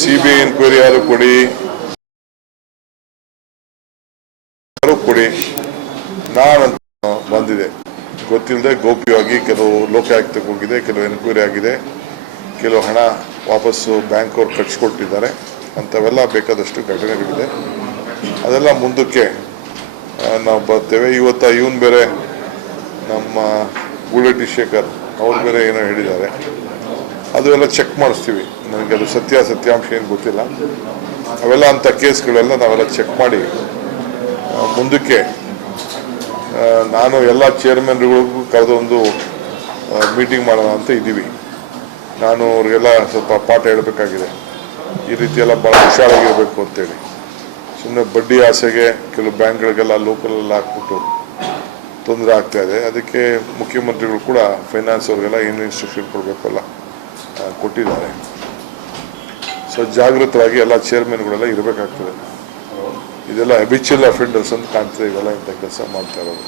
CBI enquiry ಯಾರು ಕೊಡಿ, ನಾನು ಬಂದಿದೆ ಗೊತ್ತಿಲ್ಲದೆ ಗೌಪ್ಯವಾಗಿ ಕೆಲವು ಲೋಕಾಯುಕ್ತಕ್ಕೆ ಹೋಗಿದೆ, ಕೆಲವು ಎನ್ಕ್ವೈರಿ ಆಗಿದೆ, ಕೆಲವು ಹಣ ವಾಪಸ್ಸು ಬ್ಯಾಂಕ್ ಅವ್ರು ಕಟ್ಸಿಕೊಟ್ಟಿದ್ದಾರೆ. ಅಂಥವೆಲ್ಲ ಬೇಕಾದಷ್ಟು ಘಟನೆಗಳಿದೆ. ಅದೆಲ್ಲ ಮುಂದಕ್ಕೆ ನಾವು ಬರ್ತೇವೆ. ಇವನು ಬೇರೆ ನಮ್ಮ ಗೂಳಟಿ ಶೇಖರ್ ಅವ್ರು ಬೇರೆ ಏನೋ ಹೇಳಿದ್ದಾರೆ, ಅದು ಎಲ್ಲ ಚೆಕ್ ಮಾಡಿಸ್ತೀವಿ. ನನಗೆ ಅದು ಸತ್ಯಾಂಶ ಏನು ಗೊತ್ತಿಲ್ಲ. ಅವೆಲ್ಲ ಅಂಥ ಕೇಸ್ಗಳೆಲ್ಲ ನಾವೆಲ್ಲ ಚೆಕ್ ಮಾಡಿ ಮುಂದಕ್ಕೆ ನಾನು ಎಲ್ಲ ಚೇರ್ಮನ್ಗಳಿಗೂ ಕರೆದೊಂದು ಮೀಟಿಂಗ್ ಮಾಡೋಣ ಅಂತ ಇದ್ದೀವಿ. ನಾನು ಅವ್ರಿಗೆಲ್ಲ ಸ್ವಲ್ಪ ಪಾಠ ಹೇಳಬೇಕಾಗಿದೆ. ಈ ರೀತಿ ಎಲ್ಲ ಭಾಳ ಹುಷಾರಾಗಿರಬೇಕು ಅಂತೇಳಿ. ಸುಮ್ಮನೆ ಬಡ್ಡಿ ಆಸೆಗೆ ಕೆಲವು ಬ್ಯಾಂಕ್ಗಳಿಗೆಲ್ಲ ಲೋಕಲೆಲ್ಲ ಹಾಕ್ಬಿಟ್ಟು ತೊಂದರೆ ಆಗ್ತಾಯಿದೆ. ಅದಕ್ಕೆ ಮುಖ್ಯಮಂತ್ರಿಗಳು ಕೂಡ ಫೈನಾನ್ಸ್ ಅವ್ರಿಗೆಲ್ಲ ಏನು ಇನ್ಸ್ಟ್ರಕ್ಷನ್ ಕೊಡಬೇಕಲ್ಲ ಕೊಟ್ಟಿದ್ದಾರೆ. ಸೊ ಜಾಗೃತರಾಗಿ ಎಲ್ಲ ಚೇರ್ಮನ್ಗಳೆಲ್ಲ ಇರಬೇಕಾಗ್ತದೆ. ಇದೆಲ್ಲ ಹ್ಯಾಬಿಚುವಲ್ ಅಫೆಂಡರ್ಸ್ ಅಂತ ಕಾಣ್ತದೆ. ಇವೆಲ್ಲ ಇಂಥ ಕೆಲಸ ಮಾಡ್ತಾ ಇರೋದು.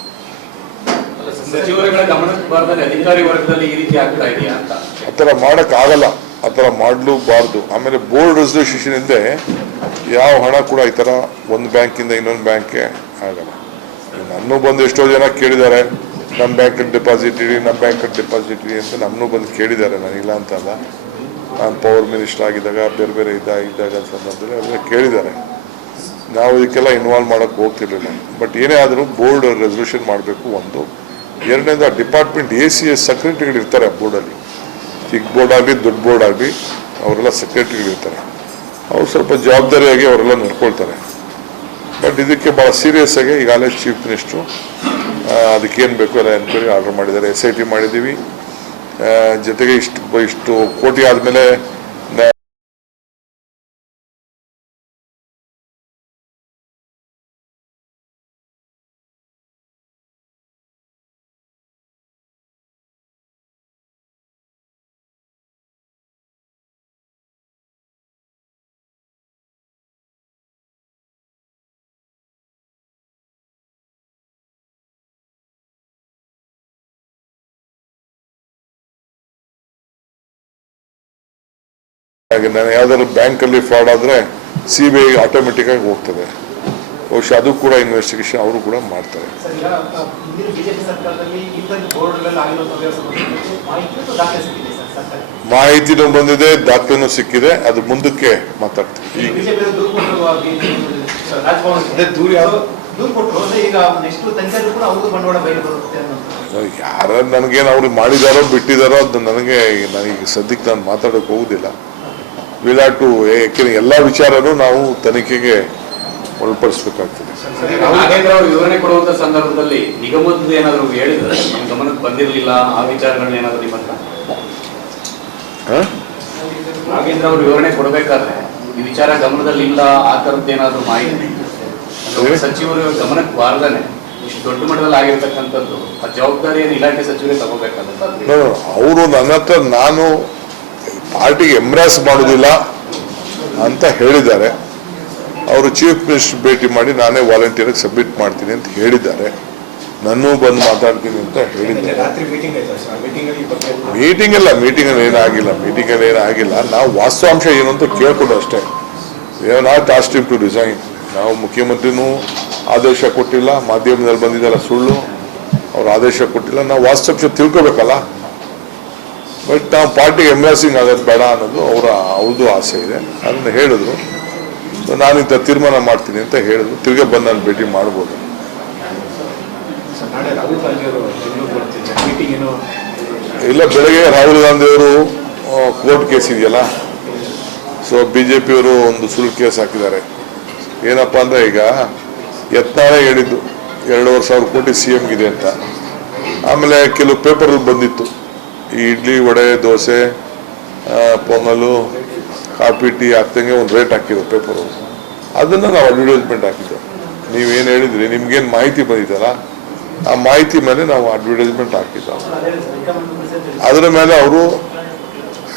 ಆ ಥರ ಮಾಡೋಕ್ಕಾಗಲ್ಲ, ಆ ಥರ ಮಾಡಲೂಬಾರ್ದು. ಆಮೇಲೆ ಬೋರ್ಡ್ ರೆಸಲ್ಯೂಷನ್ ಹಿಂದೆ ಯಾವ ಹಣ ಕೂಡ ಈ ಥರ ಒಂದು ಬ್ಯಾಂಕಿಂದ ಇನ್ನೊಂದು ಬ್ಯಾಂಕ್ಗೆ ಆಗಲ್ಲ. ನನ್ನೂ ಬಂದು ಎಷ್ಟೋ ಜನ ಕೇಳಿದ್ದಾರೆ, ನಮ್ಮ ಬ್ಯಾಂಕಲ್ಲಿ ಡೆಪಾಸಿಟ್ ಇಡಿ, ನಮ್ಮ ಬ್ಯಾಂಕಲ್ಲಿ ಡೆಪಾಸಿಟ್ ಇಡಿ ಅಂತ ನಮ್ಮನ್ನೂ ಬಂದು ಕೇಳಿದ್ದಾರೆ. ನಾನಿಲ್ಲ ಅಂತಲ್ಲ, ನಾನು ಪವರ್ ಮಿನಿಸ್ಟರ್ ಆಗಿದ್ದಾಗ ಬೇರೆ ಬೇರೆ ಇದ್ದಾಗ ಸಂದರ್ಭದಲ್ಲಿ ಅದೆಲ್ಲ ಕೇಳಿದ್ದಾರೆ. ನಾವು ಇದಕ್ಕೆಲ್ಲ ಇನ್ವಾಲ್ವ್ ಮಾಡೋಕ್ಕೆ ಹೋಗ್ತಿರ್ಲಿಲ್ಲ. ಬಟ್ ಏನೇ ಆದರೂ ಬೋರ್ಡ್ ರೆಸಲ್ಯೂಷನ್ ಮಾಡಬೇಕು ಒಂದು. ಎರಡನೇದು ಡಿಪಾರ್ಟ್ಮೆಂಟ್ ACS ಸೆಕ್ರೆಟರಿಗಳು ಇರ್ತಾರೆ ಆ ಬೋರ್ಡಲ್ಲಿ. ಚಿಕ್ಕ ಬೋರ್ಡ್ ಆಗಲಿ ದೊಡ್ಡ ಬೋರ್ಡ್ ಆಗಲಿ ಅವರೆಲ್ಲ ಸೆಕ್ರೆಟರಿಗಳು ಇರ್ತಾರೆ. ಅವ್ರು ಸ್ವಲ್ಪ ಜವಾಬ್ದಾರಿಯಾಗಿ ಅವರೆಲ್ಲ ನಡ್ಕೊಳ್ತಾರೆ. ಬಟ್ ಇದಕ್ಕೆ ಭಾಳ ಸೀರಿಯಸ್ ಆಗಿ ಈಗಾಗಲೇ ಚೀಫ್ ಮಿನಿಸ್ಟ್ರು ಅದಕ್ಕೇನು ಬೇಕು ಎಲ್ಲ ಎನ್ಕ್ವೈರಿ ಆರ್ಡರ್ ಮಾಡಿದ್ದಾರೆ. SIT ಮಾಡಿದ್ದೀವಿ. ಜೊತೆಗೆ ಇಷ್ಟು ಕೋಟಿ ಆದಮೇಲೆ ನಾನು ಯಾವ್ದಾದ್ರು ಬ್ಯಾಂಕಲ್ಲಿ ಫ್ರಾಡ್ ಆದರೆ CBI ಆಟೋಮೆಟಿಕ್ ಆಗಿ ಹೋಗ್ತದೆ. ಬಹುಶಃ ಅದು ಕೂಡ ಇನ್ವೆಸ್ಟಿಗೇಷನ್ ಅವರು ಕೂಡ ಮಾಡ್ತಾರೆ. ಮಾಹಿತಿನೂ ಬಂದಿದೆ, ದಾಖಲೆನೂ ಸಿಕ್ಕಿದೆ. ಅದು ಮುಂದಕ್ಕೆ ಮಾತಾಡ್ತೀವಿ. ಯಾರ ನನಗೇನು ಅವ್ರಿಗೆ ಮಾಡಿದಾರೋ ಬಿಟ್ಟಿದಾರೋ ಅದು ನನಗೆ ಸದ್ಯಕ್ಕೆ ನಾನು ಮಾತಾಡೋಕೆ ಹೋಗುದಿಲ್ಲ. ವಿಲಾಟು ಯಾಕೆಂದ್ರೆ ಎಲ್ಲ ವಿಚಾರನೂ ನಾವು ತನಿಖೆಗೆ ಒಳಪಡಿಸಬೇಕಾಗ್ತದೆ. ವಿವರಣೆ ಕೊಡುವಂತ ಸಂದರ್ಭದಲ್ಲಿ ನಿಗಮದ ಏನಾದರೂ ಹೇಳಿದ್ರೆ ನಮ್ಮ ಗಮನಕ್ಕೆ ಬಂದಿರಲಿಲ್ಲ ಆ ವಿಚಾರಗಳನ್ನ ಏನಾದರೂ ನಿಮ್ಮ ಹತ್ರ ನಾಗೇಂದ್ರ ಅವರು ವಿವರಣೆ ಕೊಡಬೇಕಾದ್ರೆ ಈ ವಿಚಾರ ಗಮನದಲ್ಲಿ ಇಲ್ಲ ಆ ತರದ್ದು ಏನಾದರೂ ಮಾಹಿತಿ ಸಚಿವರು ಗಮನಕ್ಕೆ ಬಾರದಾನೆ ಇಷ್ಟು ದೊಡ್ಡ ಮಟ್ಟದಲ್ಲಿ ಆಗಿರ್ತಕ್ಕಂಥದ್ದು ಆ ಜವಾಬ್ದಾರಿಯನ್ನು ಇಲಾಖೆ ಸಚಿವರೇ ತಗೋಬೇಕಾಗುತ್ತೆ. ಅವರು ನನ್ನ ಹತ್ರ ನಾನು ಪಾರ್ಟಿಗೆ ಎಂಬ್ರಾಸ್ ಮಾಡೋದಿಲ್ಲ ಅಂತ ಹೇಳಿದ್ದಾರೆ. ಅವರು ಚೀಫ್ ಮಿನಿಸ್ಟರ್ ಭೇಟಿ ಮಾಡಿ ನಾನೇ ವಾಲಂಟಿಯರ್ ಸಬ್ಮಿಟ್ ಮಾಡ್ತೀನಿ ಅಂತ ಹೇಳಿದ್ದಾರೆ. ನನ್ನೂ ಬಂದು ಮಾತಾಡ್ತೀನಿ ಅಂತ ಹೇಳಿದ್ದಾರೆ. ಮೀಟಿಂಗಲ್ಲಿ ಏನಾಗಿಲ್ಲ. ನಾವು ವಾಸ್ತವಾಂಶ ಏನು ಅಂತ ಕೇಳ್ಕೊಂಡು ಅಷ್ಟೇ. We have not asked him to resign. ನಾವು ಮುಖ್ಯಮಂತ್ರಿನೂ ಆದೇಶ ಕೊಟ್ಟಿಲ್ಲ, ಮಾಧ್ಯಮದಲ್ಲಿ ಬಂದಿದ್ದಲ್ಲ ಸುಳ್ಳು, ಅವ್ರು ಆದೇಶ ಕೊಟ್ಟಿಲ್ಲ. ನಾವು ವಾಸ್ತವಾಂಶ ತಿಳ್ಕೊಬೇಕಲ್ಲ. ಬಟ್ ನಾವು ಪಾರ್ಟಿಗೆ ಎಂಬ್ರಾಸಿಂಗ್ ಆಗೋದು ಬೇಡ ಅನ್ನೋದು ಅವ್ರದ್ದು ಆಸೆ ಇದೆ. ಅದನ್ನು ಹೇಳಿದ್ರು. ಸೊ ನಾನಿಂಥ ತೀರ್ಮಾನ ಮಾಡ್ತೀನಿ ಅಂತ ಹೇಳಿದ್ರು. ತಿರ್ಗಾ ಬಂದು ನಾನು ಭೇಟಿ ಮಾಡ್ಬೋದು. ಇಲ್ಲ, ಬೆಳಗ್ಗೆ ರಾಹುಲ್ ಗಾಂಧಿ ಅವರು ಕೋರ್ಟ್ ಕೇಸ್ ಇದೆಯಲ್ಲ, ಸೊ BJPಯವರು ಒಂದು ಸುಳ್ಳು ಕೇಸ್ ಹಾಕಿದ್ದಾರೆ. ಏನಪ್ಪ ಅಂದರೆ ಈಗ ಯತ್ನಾಳೇ ಹೇಳಿದ್ದು 2,500 ಕೋಟಿ CMಗಿದೆ ಅಂತ. ಆಮೇಲೆ ಕೆಲವು ಪೇಪರಲ್ಲಿ ಬಂದಿತ್ತು, ಈ ಇಡ್ಲಿ ವಡೆ ದೋಸೆ ಪೊಂಗಲು ಕಾಫಿ ಟೀ ಆಗ್ತಂಗೆ ಒಂದು ರೇಟ್ ಹಾಕಿದ್ರು ಪೇಪರು. ಅದನ್ನು ನಾವು ಅಡ್ವರ್ಟೈಸ್ಮೆಂಟ್ ಹಾಕಿದ್ದು. ನೀವೇನು ಹೇಳಿದ್ರಿ, ನಿಮ್ಗೇನು ಮಾಹಿತಿ ಬಂದಿತ್ತಲ್ಲ ಆ ಮಾಹಿತಿ ಮೇಲೆ ನಾವು ಅಡ್ವರ್ಟೈಸ್ಮೆಂಟ್ ಹಾಕಿದ್ದು. ಅದರ ಮೇಲೆ ಅವರು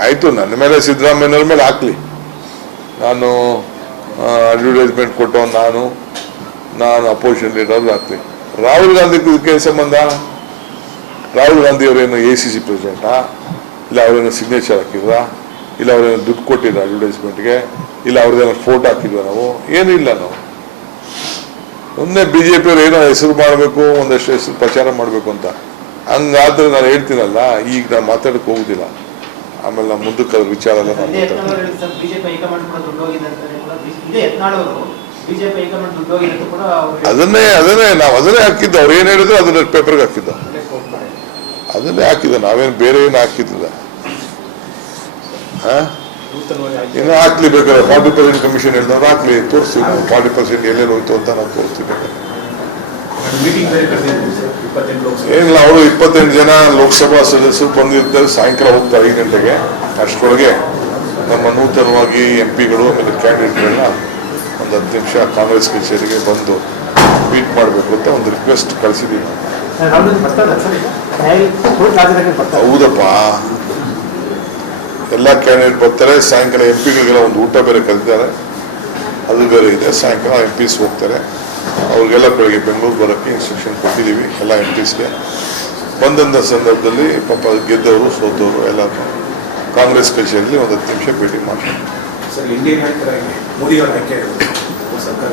ಆಯಿತು, ನನ್ನ ಮೇಲೆ ಸಿದ್ದರಾಮಯ್ಯವ್ರ ಮೇಲೆ ಹಾಕಲಿ, ನಾನು ಅಡ್ವರ್ಟೈಸ್ಮೆಂಟ್ ಕೊಟ್ಟು ನಾನು ಅಪೋಸಿಷನ್ ಲೀಡರ್ ಹಾಕ್ತೀನಿ. ರಾಹುಲ್ ಗಾಂಧಿಗೂ ಇದಕ್ಕೆ ಸಂಬಂಧ? ರಾಹುಲ್ ಗಾಂಧಿ ಅವರೇನು ACC ಪ್ರೆಸಿಡೆಂಟಾ? ಇಲ್ಲ ಅವರೇನು ಸಿಗ್ನೇಚರ್ ಹಾಕಿದ್ರಾ? ಇಲ್ಲ ಅವ್ರೇನೋ ದುಡ್ಡು ಕೊಟ್ಟಿಲ್ಲ ಅಡ್ವರ್ಟೈಸ್ಮೆಂಟ್ಗೆ, ಇಲ್ಲ ಅವ್ರದ್ದೇನೋ ಫೋಟೋ ಹಾಕಿದ್ವಿ ನಾವು, ಏನೂ ಇಲ್ಲ ನಾವು. ಒಂದೇ BJಪಿಯವ್ರು ಏನೋ ಹೆಸರು ಮಾಡಬೇಕು, ಒಂದಷ್ಟು ಹೆಸರು ಪ್ರಚಾರ ಮಾಡಬೇಕು ಅಂತ. ಹಂಗಾದ್ರೆ ನಾನು ಹೇಳ್ತೀನಲ್ಲ, ಈಗ ನಾನು ಮಾತಾಡಕ್ಕೆ ಹೋಗುದಿಲ್ಲ. ಆಮೇಲೆ ನಾವು ಮುಂದಕ್ಕೆ ಅದ್ರ ವಿಚಾರ ಎಲ್ಲ ನಾನು ಅದನ್ನೇ ನಾವು ಹಾಕಿದ್ದು. ಅವ್ರು ಏನು ಹೇಳಿದ್ರು ಅದನ್ನ ಪೇಪರ್ಗೆ ಹಾಕಿದ್ದ, ಅದನ್ನೇ ಹಾಕಿದ್ದ. ನಾವೇನು ಬೇರೆ ಏನು ಹಾಕಿದ್ದಿಲ್ಲ. ಇನ್ನು ಹಾಕ್ಲಿ ಬೇಕಾದ್ರೆ 40% ಕಮಿಷನ್ ಹೇಳಿದವ್ರು ಹಾಕ್ಲಿ, ತೋರಿಸ್ತೀವಿ ನಾವು 40% ಎಲ್ಲೆಲ್ಲಿ ಹೋಯ್ತು ಅಂತ ನಾವು ತೋರಿಸ್ತೀವಿ. ಏನಿಲ್ಲ, ಅವರು 28 ಜನ ಲೋಕಸಭಾ ಸದಸ್ಯರು ಬಂದಿರ್ತಾರೆ, ಸಾಯಂಕಾಲ ಹೋಗ್ತಾರೆ 5 ಗಂಟೆಗೆ. ಅಷ್ಟರೊಳಗೆ ನಮ್ಮ ನೂತನವಾಗಿ MP ಗಳು ಆಮೇಲೆ ಕ್ಯಾಂಡಿಡೇಟ್ಗಳನ್ನ ಒಂದು 10 ನಿಮಿಷ ಕಾಂಗ್ರೆಸ್ ಕಚೇರಿಗೆ ಬಂದು ಮೀಟ್ ಮಾಡಬೇಕು ಅಂತ ಒಂದು ರಿಕ್ವೆಸ್ಟ್ ಕಳಿಸಿದ್ದೀವಿ. ಹೌದಪ್ಪ, ಎಲ್ಲ ಕ್ಯಾಂಡಿಡೇಟ್ ಬರ್ತಾರೆ. ಸಾಯಂಕಾಲ MP ಗಳಿಗೆಲ್ಲ ಒಂದು ಊಟ ಬೇರೆ ಕರೀತಾರೆ, ಅದು ಬೇರೆ ಇದೆ. ಸಾಯಂಕಾಲ MPs ಹೋಗ್ತಾರೆ. ಅವ್ರಿಗೆಲ್ಲ ಬೆಳಗ್ಗೆ ಬೆಂಗಳೂರು ಬರೋಕ್ಕೆ ಇನ್ಸ್ಟ್ರಕ್ಷನ್ ಕೊಟ್ಟಿದ್ದೀವಿ ಎಲ್ಲ MPsಗೆ. ಬಂದಂಥ ಸಂದರ್ಭದಲ್ಲಿ ಪಾಪ ಗೆದ್ದವರು ಸೋತವರು ಎಲ್ಲರೂ ಕಾಂಗ್ರೆಸ್ ಕಚೇರಿಯಲ್ಲಿ ಒಂದು 10 ನಿಮಿಷ ಭೇಟಿ ಮಾಡ್ತಾರೆ. ಸರ್, ಇಂಡಿಯನ್ ನಾಯಕರಾಗಿ ಮೋದಿ ಅವರ ಆಯ್ಕೆ ಸರ್ಕಾರ